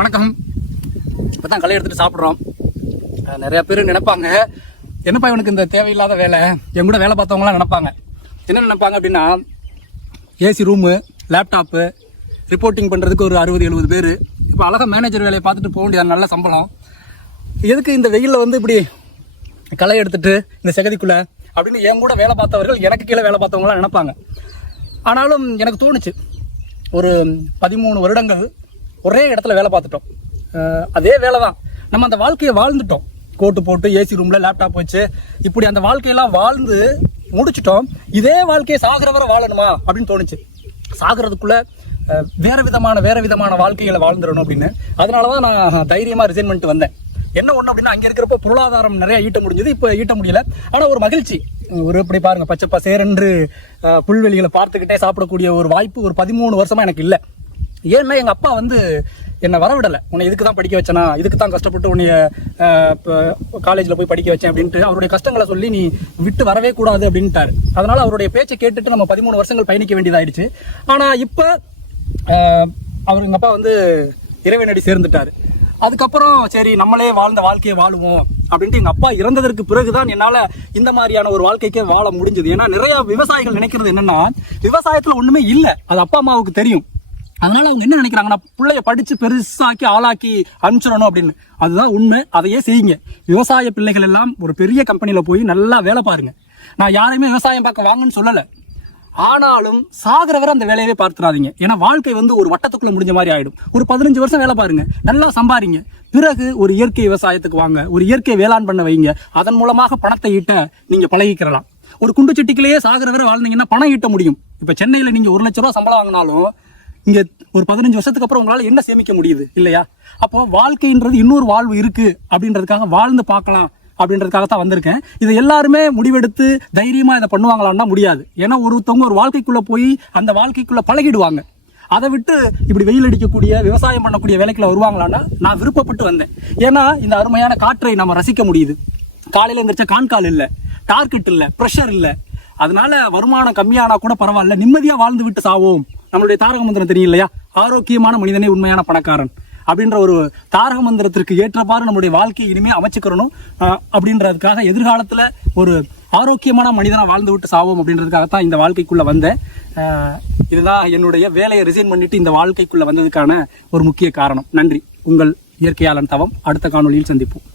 வணக்கம். இப்போ தான் களை எடுத்துகிட்டு சாப்பிட்றோம். நிறையா பேர் நினைப்பாங்க, என்னப்பா இவனுக்கு இந்த தேவையில்லாத வேலை, என் கூட வேலை பார்த்தவங்களாம் நினைப்பாங்க. என்ன நினைப்பாங்க அப்படின்னா, ஏசி ரூமு, லேப்டாப்பு, ரிப்போர்ட்டிங் பண்ணுறதுக்கு ஒரு 60-70 பேர். இப்போ அழகாக மேனேஜர் வேலையை பார்த்துட்டு போக வேண்டியது, நல்ல சம்பளம். எதுக்கு இந்த வெயிலில் வந்து இப்படி களை எடுத்துகிட்டு இந்த செகதிக்குள்ளே அப்படின்னு என் கூட வேலை பார்த்தவர்கள், எனக்கு கீழே வேலை பார்த்தவங்களாம் நினைப்பாங்க. ஆனாலும் எனக்கு தோணுச்சு, ஒரு 13 வருடங்கள் ஒரே இடத்துல வேலை பார்த்துட்டோம். அதே வேலை தான், நம்ம அந்த வாழ்க்கையை வாழ்ந்துட்டோம். கோட்டு போட்டு ஏசி ரூமில் லேப்டாப் வச்சு இப்படி அந்த வாழ்க்கையெல்லாம் வாழ்ந்து முடிச்சிட்டோம். இதே வாழ்க்கையை சாகிற வரை வாழணுமா அப்படின்னு தோணுச்சு. சாகிறதுக்குள்ளே வேற விதமான வாழ்க்கைகளை வாழ்ந்துடணும் அப்படின்னு. அதனால தான் நான் தைரியமாக ரிசைன் பண்ணிட்டு வந்தேன். என்ன ஒன்று அப்படின்னா, அங்கே இருக்கிறப்ப பொருளாதாரம் நிறைய ஈட்ட முடிஞ்சது, இப்போ ஈட்ட முடியல. ஆனால் ஒரு மகிழ்ச்சி, ஒரு இப்படி பாருங்க, பச்சை பசேரென்று புல்வெளிகளை பார்த்துக்கிட்டே சாப்பிடக்கூடிய ஒரு வாய்ப்பு ஒரு 13 வருஷமா எனக்கு இல்லை. ஏன்னா எங்கள் அப்பா வந்து என்னை வரவிடலை. உன்னை இதுக்கு தான் படிக்க வச்சேனா, இதுக்கு தான் கஷ்டப்பட்டு உன்னைய காலேஜில் போய் படிக்க வச்சேன் அப்படின்ட்டு அவருடைய கஷ்டங்களை சொல்லி நீ விட்டு வரவே கூடாது அப்படின்ட்டாரு. அதனால அவருடைய பேச்சை கேட்டுட்டு நம்ம 13 வருஷங்கள் பயணிக்க வேண்டியதாயிடுச்சு. ஆனால் இப்போ அவர் எங்கள் அப்பா வந்து இறைவனடி சேர்ந்துட்டாரு. அதுக்கப்புறம் சரி நம்மளே வாழ்ந்த வாழ்க்கையை வாழுவோம் அப்படின்ட்டு எங்கள் அப்பா இறந்ததற்கு பிறகுதான் என்னால் இந்த மாதிரியான ஒரு வாழ்க்கைக்கே வாழ முடிஞ்சது. ஏன்னா நிறைய விவசாயிகள் நினைக்கிறது என்னன்னா, விவசாயத்தில் ஒன்றுமே இல்லை, அது அப்பா அம்மாவுக்கு தெரியும். அதனால அவங்க என்ன நினைக்கிறாங்கன்னா, பிள்ளைய படிச்சு பெருசாக்கி ஆளாக்கி அனுப்பிச்சிடணும் அப்படின்னு. அதுதான் உண்மை, அதையே செய்யுங்க. விவசாய பிள்ளைகள் எல்லாம் ஒரு பெரிய கம்பெனியில் போய் நல்லா வேலை பாருங்க. நான் யாரையுமே விவசாயம் பார்க்க வாங்கன்னு சொல்லலை. ஆனாலும் சாகிற வரை அந்த வேலையவே பார்த்துடாதீங்க. ஏன்னா வாழ்க்கை வந்து ஒரு வட்டத்துக்குள்ள முடிஞ்ச மாதிரி ஆயிடும். ஒரு 15 வருஷம் வேலை பாருங்க, நல்லா சம்பாதிங்க. பிறகு ஒரு இயற்கை விவசாயத்துக்கு வாங்க, ஒரு இயற்கை வேளாண் பண்ண வைங்க. அதன் மூலமாக பணத்தை ஈட்ட நீங்க பழகிக்கிறலாம். ஒரு குண்டு சட்டிக்கிலேயே சாகிற வரை வாழ்ந்தீங்கன்னா பணம் ஈட்ட முடியும். இப்ப சென்னையில நீங்க 1 லட்ச ரூபா சம்பளம் வாங்கினாலும் இங்க ஒரு 15 வருஷத்துக்கு அப்புறம் உங்களால என்ன சேமிக்க முடியுது இல்லையா? அப்போ வாழ்க்கைன்றது இன்னொரு வாழ்வு இருக்கு அப்படின்றதுக்காக வாழ்ந்து பார்க்கலாம் அப்படின்றதுக்காக தான் வந்திருக்கேன். இதை எல்லாருமே முடிவெடுத்து தைரியமா இதை பண்ணுவாங்களான்னா முடியாது. ஏன்னா ஒருத்தவங்க ஒரு வாழ்க்கைக்குள்ள போய் அந்த வாழ்க்கைக்குள்ள பழகிடுவாங்க. அதை விட்டு இப்படி வெயில் அடிக்கக்கூடிய விவசாயம் பண்ணக்கூடிய வேலைக்குள்ள வருவாங்களான்னா நான் விருப்பப்பட்டு வந்தேன். ஏன்னா இந்த அருமையான காற்றை நம்ம ரசிக்க முடியுது. காலையில எந்திரிச்சா கான்கால் இல்லை, டார்கெட் இல்லை, ப்ரெஷர் இல்லை. அதனால வருமானம் கம்மியானா கூட பரவாயில்ல, நிம்மதியா வாழ்ந்து விட்டு சாவோம். நம்மளுடைய தாரக மந்திரம் தெரியும் இல்லையா? ஆரோக்கியமான மனிதனே உண்மையான பணக்காரன் அப்படின்ற ஒரு தாரக மந்திரத்திற்கு ஏற்றவாறு நம்மளுடைய வாழ்க்கையை இனிமே அமைச்சுக்கிறணும் அப்படின்றதுக்காக, எதிர்காலத்துல ஒரு ஆரோக்கியமான மனிதனா வாழ்ந்து விட்டு சாவோம் அப்படின்றதுக்காகத்தான் இந்த வாழ்க்கைக்குள்ள வந்தேன். இதுதான் என்னுடைய வேலையை ரிசைன் பண்ணிட்டு இந்த வாழ்க்கைக்குள்ள வந்ததுக்கான ஒரு முக்கிய காரணம். நன்றி. உங்கள் இயற்கையாளன் தவம். அடுத்த காணொளியில் சந்திப்போம்.